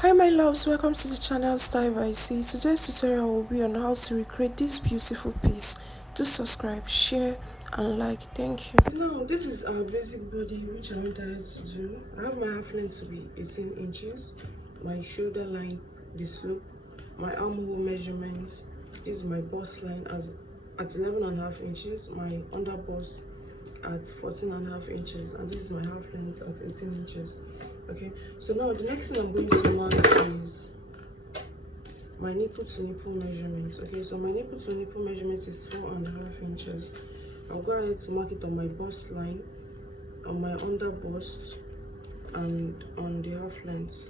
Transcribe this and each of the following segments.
Hi my loves, welcome to the channel Style by C. Today's tutorial will be on how to recreate this beautiful piece. Do subscribe, share and like. Thank you. Now this is our basic body which I wanted to do. I have my half length to be 18 inches, my shoulder line, the slope, my armhole measurements. This is my bust line as at 11.5 inches, my under bust at 14.5 inches, and this is my half length at 18 inches. Okay, so now the next thing I'm going to mark is my nipple to nipple measurements. Okay, so my nipple to nipple measurements is 4.5 inches. I'll go ahead to mark it on my bust line, on my under bust, and on the half length.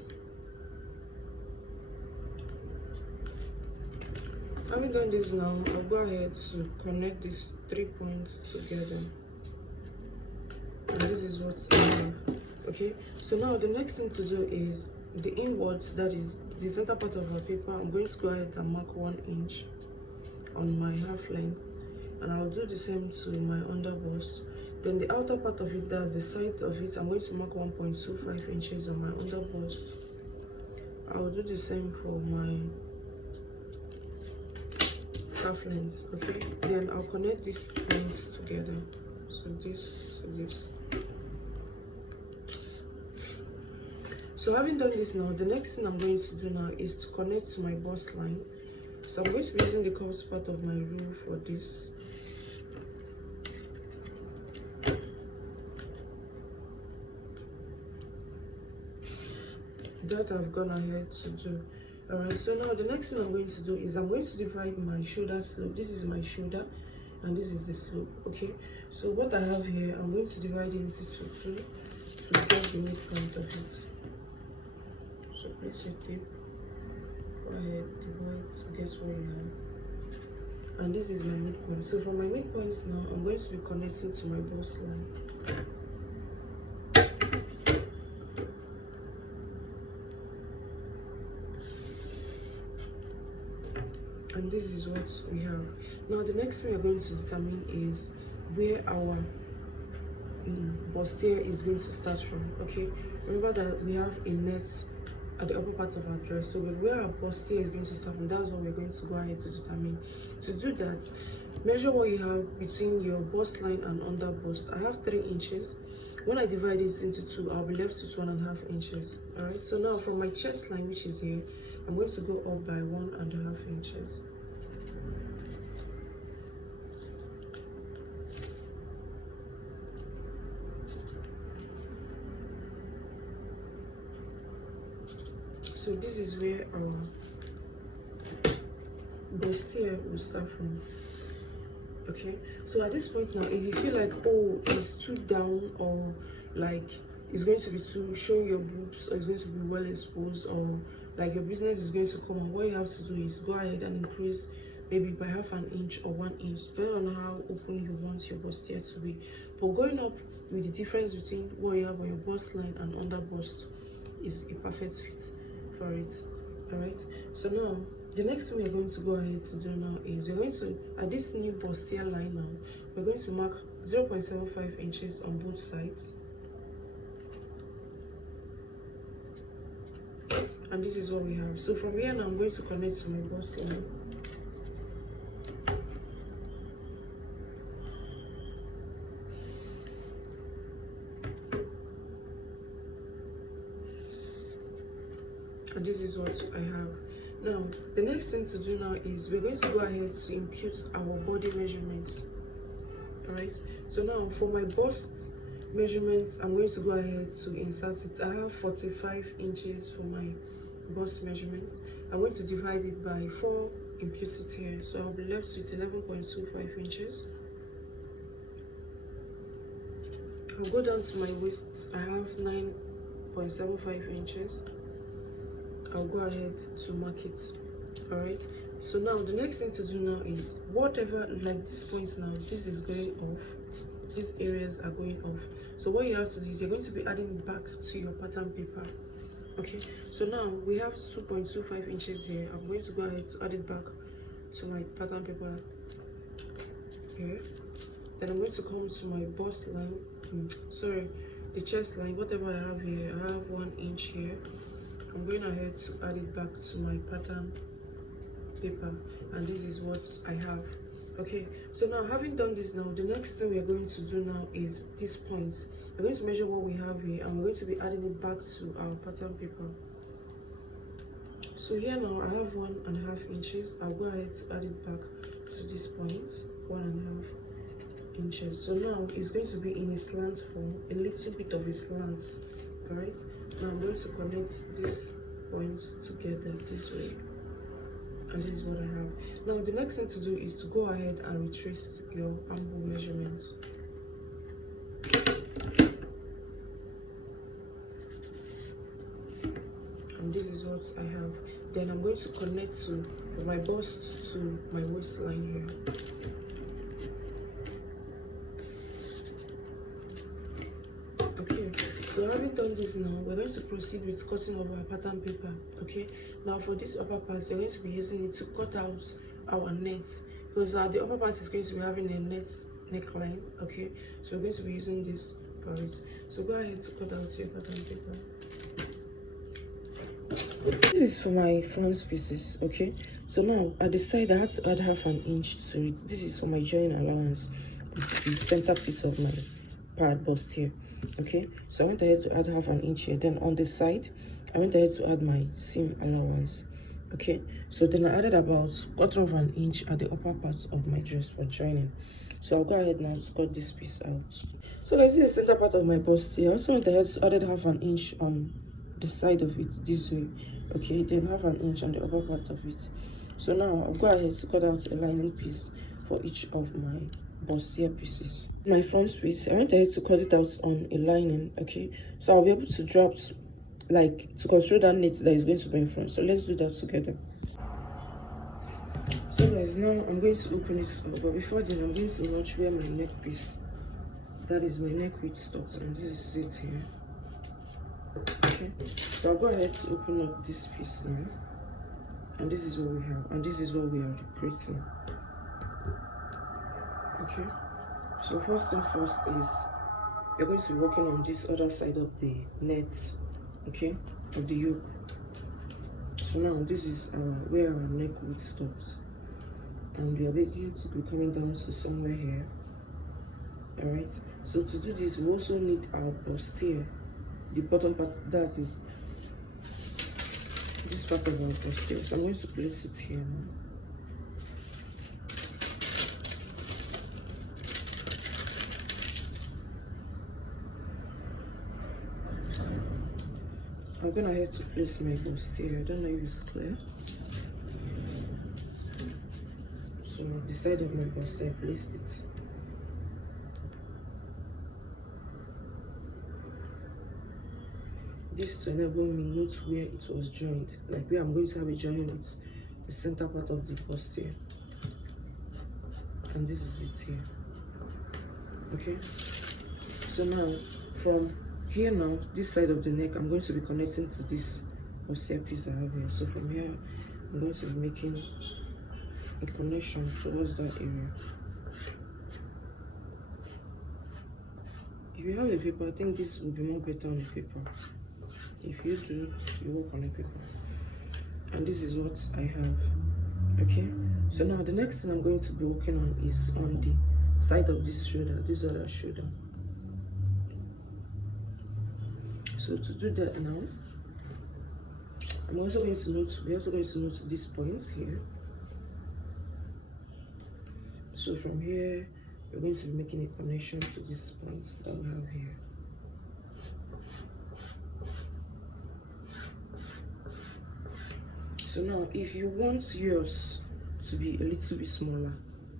Having done this now, I'll go ahead to connect these 3 points together. And this is what I have. Okay, so now the next thing to do is the inward, that is the center part of our paper. I'm going to go ahead and mark 1 inch on my half length, and I'll do the same to my under bust. Then the outer part of it, that's the side of it, I'm going to mark 1.25 inches on my under bust. I'll do the same for my half length. Okay, then I'll connect these points together, so this to this. So having done this now, the next thing I'm going to do now is to connect to my bust line. So I'm going to be using the curved part of my rule for this. That I've gone ahead to do. Alright, so now the next thing I'm going to do is I'm going to divide my shoulder slope. This is my shoulder and this is the slope. Okay, so what I have here, I'm going to divide it into two to get the midpoint of it. So place your tape, go ahead, divide to get where you have. And this is my midpoint. So from my midpoints now, I'm going to be connecting to my bust line. And this is what we have. Now the next thing we're going to determine is where our bustier is going to start from. Okay, remember that we have a net at the upper part of our dress, so where our bustier is going to start from, that's what we're going to go ahead to determine. To do that, measure what you have between your bust line and under bust. I have 3 inches. When I divide it into 2, I'll be left with 1.5 inches. All right, so now from my chest line, which is here, I'm going to go up by 1.5 inches. So this is where our bustier will start from. Okay, so at this point now, if you feel like, oh, it's too down, or like it's going to be too showing your boobs, or it's going to be well exposed, or like your business is going to come on, what you have to do is go ahead and increase maybe by 1/2 inch or 1 inch, depending on how open you want your bustier to be. But going up with the difference between what you have on your bust line and under bust is a perfect fit for it. All right, so now the next thing we're going to go ahead to do now is we're going to, at this new bustier line now, we're going to mark 0.75 inches on both sides, and this is what we have. So from here now, I'm going to connect to my bust line. And this is what I have. Now the next thing to do now is we're going to go ahead to impute our body measurements. All right, so now for my bust measurements, I'm going to go ahead to insert it. I have 45 inches for my bust measurements. I'm going to divide it by 4, impute it here, so I'll be left with 11.25 inches. I'll go down to my waist. I have 9.75 inches. I'll go ahead to mark it. All right, so now the next thing to do now is whatever, like this point now, this is going off, these areas are going off. So what you have to do is you're going to be adding it back to your pattern paper. Okay, so now we have 2.25 inches here. I'm going to go ahead to add it back to my pattern paper here. Then I'm going to come to my bust line, sorry, the chest line, whatever I have here. I have 1 inch here. I'm going ahead to add it back to my pattern paper, and this is what I have. Okay, so now having done this, now the next thing we are going to do now is these points. We're going to measure what we have here, and we're going to be adding it back to our pattern paper. So here now I have 1.5 inches. I'll go ahead to add it back to this point, 1.5 inches. So now it's going to be in a slant form, a little bit of a slant. All right, now I'm going to connect these points together this way, and this is what I have. Now the next thing to do is to go ahead and retrace your armhole measurements. And this is what I have. Then I'm going to connect to my bust to my waistline here. Okay, so having done this now, we're going to proceed with cutting of our pattern paper. Okay, now for this upper part, we're going to be using it to cut out our nets, because the upper part is going to be having a net neckline. Okay, so we're going to be using this for it. So go ahead to cut out your pattern paper. This is for my front pieces. Okay, so now at the side I have to add 1/2 inch to it. This is for my join allowance, the center piece of my pad bustier. Okay, so I went ahead to add 1/2 inch here. Then on the side I went ahead to add my seam allowance. Okay, so then I added about 1/4 inch at the upper parts of my dress for joining. So I'll go ahead now to cut this piece out. So guys, this is the center part of my bustier. I also went ahead to add 1/2 inch on the side of it this way. Okay, then 1/2 inch on the upper part of it. So now I'll go ahead to cut out a lining piece for each of my bustier pieces. My front piece, I went ahead to cut it out on a lining. Okay, so I'll be able to drop, like, to construct that knit that is going to be in front. So let's do that together. So guys, now I'm going to open it up, but before then I'm going to notch where my neck piece, that is my neck width, stops, and this is it here. Okay, so I'll go ahead to open up this piece now, and this is what we have, and this is what we are creating. Okay, so first thing first is we're going to be working on this other side of the net, okay, of the yoke. So now this is where our neck width stops, and we are going to be coming down to somewhere here. All right, so to do this we also need our bustier. The bottom part, that is this part of our bustier. So I'm going to place it here now. I'm gonna have to place my bustier. I don't know if it's clear. So the side of my bustier, I placed it. This to enable me note where it was joined, like where I'm going to have a joining with the center part of the bustier, and this is it here. Okay, so now from here, now this side of the neck, I'm going to be connecting to this bustier piece I have here. So from here I'm going to be making a connection towards that area. If you have a paper, I think this will be more better on the paper. If you do, you work on a paper. And this is what I have. Okay, so now the next thing I'm going to be working on is on the side of this shoulder, this other shoulder. So to do that now, we're also going to note these points here. So from here we're going to be making a connection to these points that we have here. So now if you want yours to be a little bit smaller,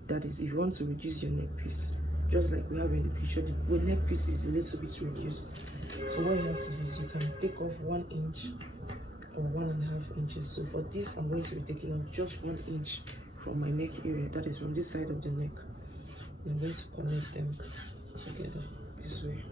that is, if you want to reduce your neck piece, just like we have in the picture, the neck piece is a little bit reduced. So what you have to do is you can take off 1 inch or 1.5 inches. So for this, I'm going to be taking off just 1 inch from my neck area, that is from this side of the neck. I'm going to connect them together this way.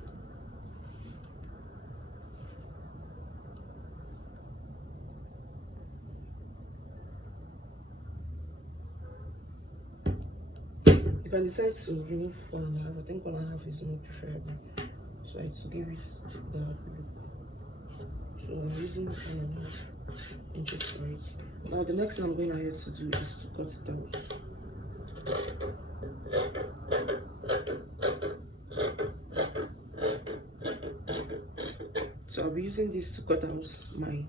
You can decide to remove 1.5. I think 1.5 is more preferable. So I to give it that look. So I'm using 1.5 inches for it. Now the next thing I'm going ahead to do is to cut it out. So I'll be using this to cut out my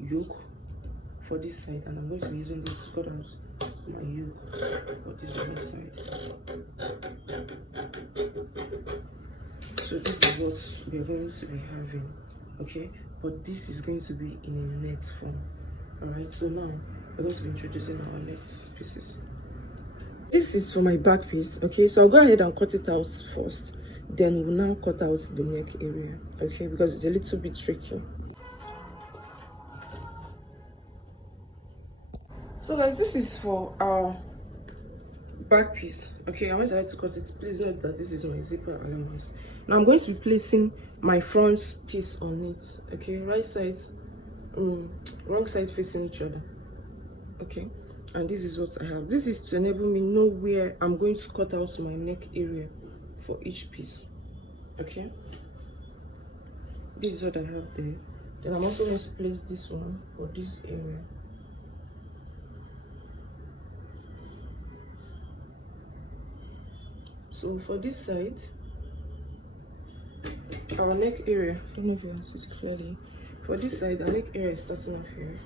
yoke for this side, and I'm going to be using this to cut out my yoke for this other side. So this is what we're going to be having, okay? But this is going to be in a net form. Alright, so now we're going to be introducing our net pieces. This is for my back piece, okay? So I'll go ahead and cut it out first. Then we'll now cut out the neck area, okay? Because it's a little bit tricky. So guys, this is for our back piece, okay? I want to cut it. Please note that this is my zipper allowance. Now I'm going to be placing my front piece on it, okay? Right sides, wrong side facing each other, okay? And this is what I have. This is to enable me know where I'm going to cut out my neck area for each piece, okay? This is what I have there. Then I'm also going to place this one for this area. So for this side, our neck area, I don't know if you can see it clearly. For this side, our neck area is starting off here.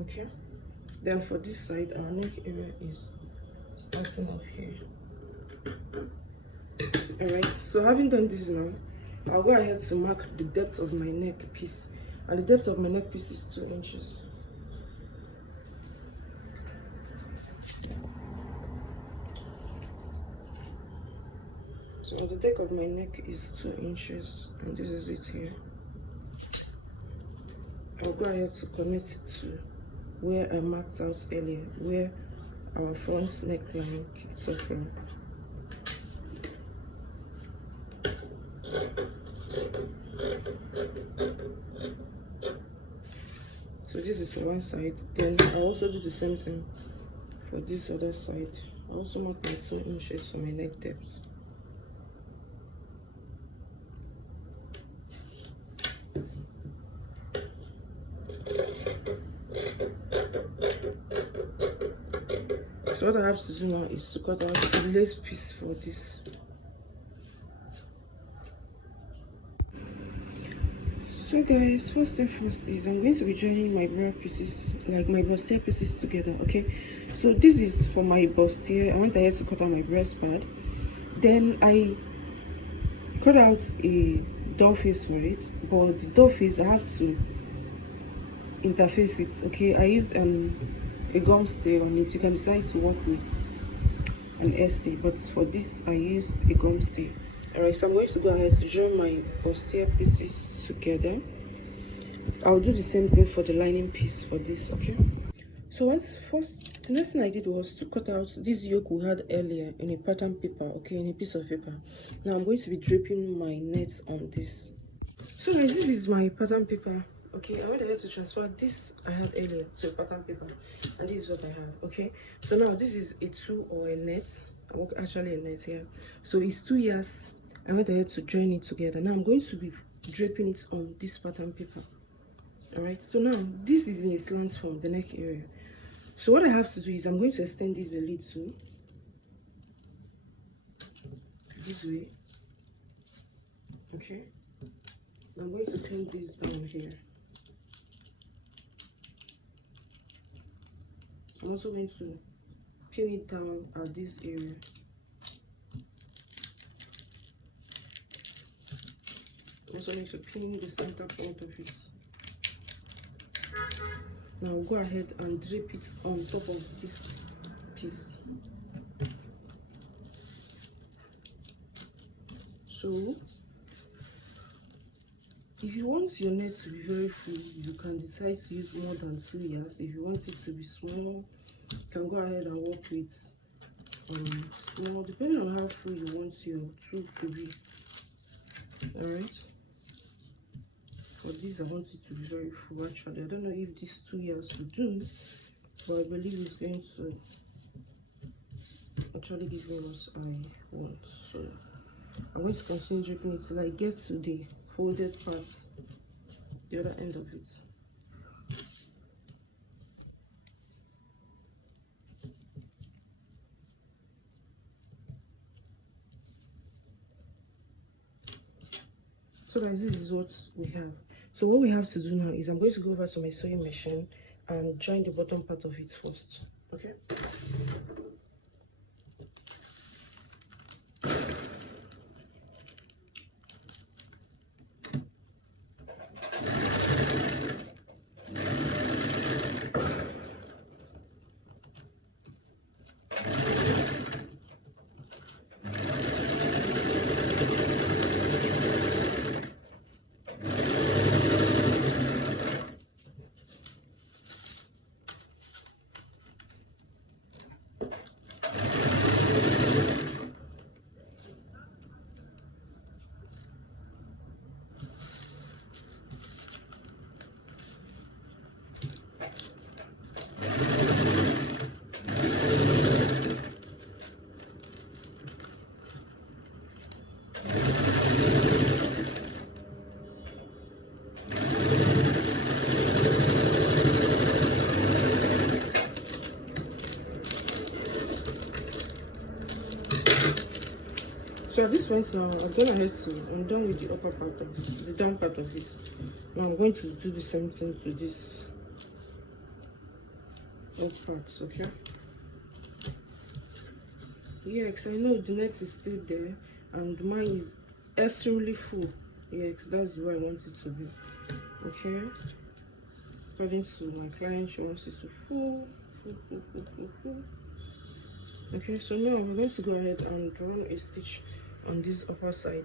Okay. Then for this side, our neck area is starting off here. Alright, so having done this now, I'll go ahead to mark the depth of my neck piece. And the depth of my neck piece is 2 inches. So the depth of my neck is 2 inches, and this is it here. I'll go ahead to connect it to where I marked out earlier, where our front neckline kicks off from. So this is for one side. Then I'll also do the same thing for this other side. I also mark my 2 inches for my neck depth. So what I have to do now is to cut out the lace piece for this. So guys, first thing first is I'm going to be joining my bra pieces, like my bustier pieces together, okay? So this is for my bustier. I went ahead to cut out my breast pad. Then I cut out a doll face for it, but the doll face I have to interface it, okay? I used a gum stay on it. You can decide to work with an air stay, but for this I used a gum stay. Alright, so I'm going to go ahead to join my bustier pieces together. I'll do the same thing for the lining piece for this, okay? So the next thing I did was to cut out this yoke we had earlier in a pattern paper, okay, in a piece of paper. Now I'm going to be draping my nets on this. So guys, this is my pattern paper. Okay, I went ahead to transfer this I had earlier to a pattern paper, and this is what I have. Okay, so now this is a 2 or a net, actually a net here. So it's 2 years. I went ahead to join it together. Now I'm going to be draping it on this pattern paper. All right, so now this is in a slant form, the neck area. So what I have to do is I'm going to extend this a little this way. Okay, I'm going to pin this down here. I'm also going to pin it down at this area. I'm also going to pin the center point of it. Now we'll go ahead and drape it on top of this piece. So if you want your net to be very full, you can decide to use more than 2 years. If you want it to be small, you can go ahead and work with small, depending on how full you want your tool to be. Alright, for this I want it to be very full. Actually, I don't know if this 2 years will do, but I believe it's going to. actually give me what I want. So I'm going to continue draping it till I get to the folded part, the other end of it. So guys, this is what we have. So what we have to do now is I'm going to go over to my sewing machine and join the bottom part of it first. Okay. So at this point now, I'm going ahead to, I'm done with the upper part of the down part of it. Now I'm going to do the same thing to this up part, okay? Yes, I know the net is still there and mine is extremely full. Yes, that's the way I want it to be. Okay. According to my client, she wants it to full. Okay, so now we're going to go ahead and run a stitch on this upper side.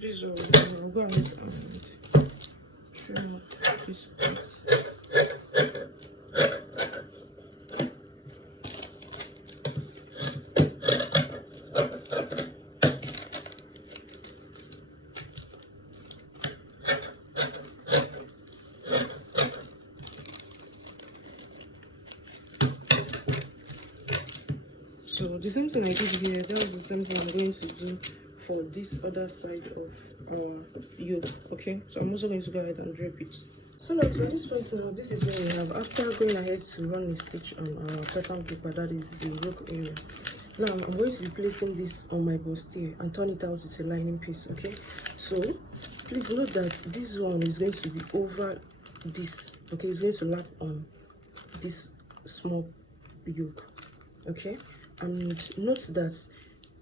This will go ahead and trim up this part. So the same thing I did here, that was the same thing I'm going to do for this other side of our yoke. Okay, so I'm also going to go ahead and drape it. So now at this point now, this is where we have, after going ahead to run a stitch on our pattern paper, that is the yoke area. Now I'm going to be placing this on my bustier and turn it out as a lining piece. Okay, so please note that this one is going to be over this. Okay, it's going to lap on this small yoke. Okay, and note that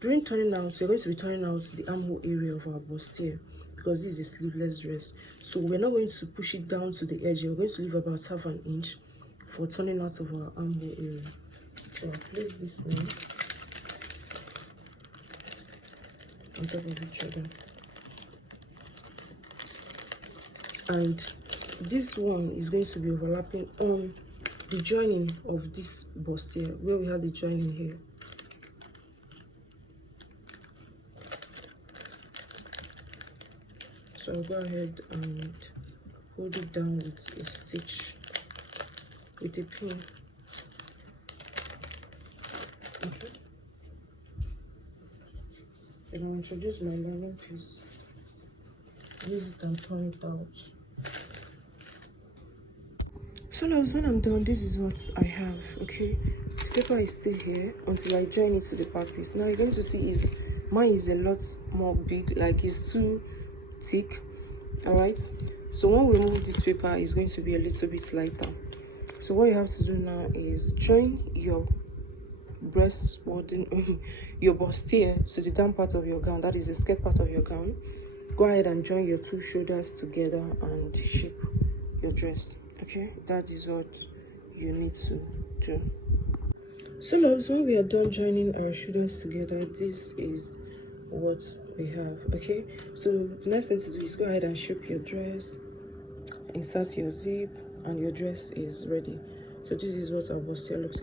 during turning out, we're going to be turning out the armhole area of our bustier because this is a sleeveless dress. So we're not going to push it down to the edge. We're going to leave about half an inch for turning out of our armhole area. So I'll place this now on top of each other. And this one is going to be overlapping on the joining of this bustier where we had the joining here. So I'll go ahead and hold it down with a stitch with a pin. Okay. And I'll introduce my lining piece. Use it and turn it out. So now when I'm done, this is what I have. Okay, the paper is still here until I join it to the back piece. Now you're going to see is mine is a lot more big, like it's too thick. All right, so when we remove this paper, it's going to be a little bit lighter. So what you have to do now is join your breast button, your bustier to the down part of your gown, that is the skirt part of your gown. Go ahead and join your two shoulders together and shape your dress. Okay, that is what you need to do. So loves, when we are done joining our shoulders together, this is what we have. Okay, so the next thing to do is go ahead and shape your dress, insert your zip, and your dress is ready. So this is what our bustier looks like.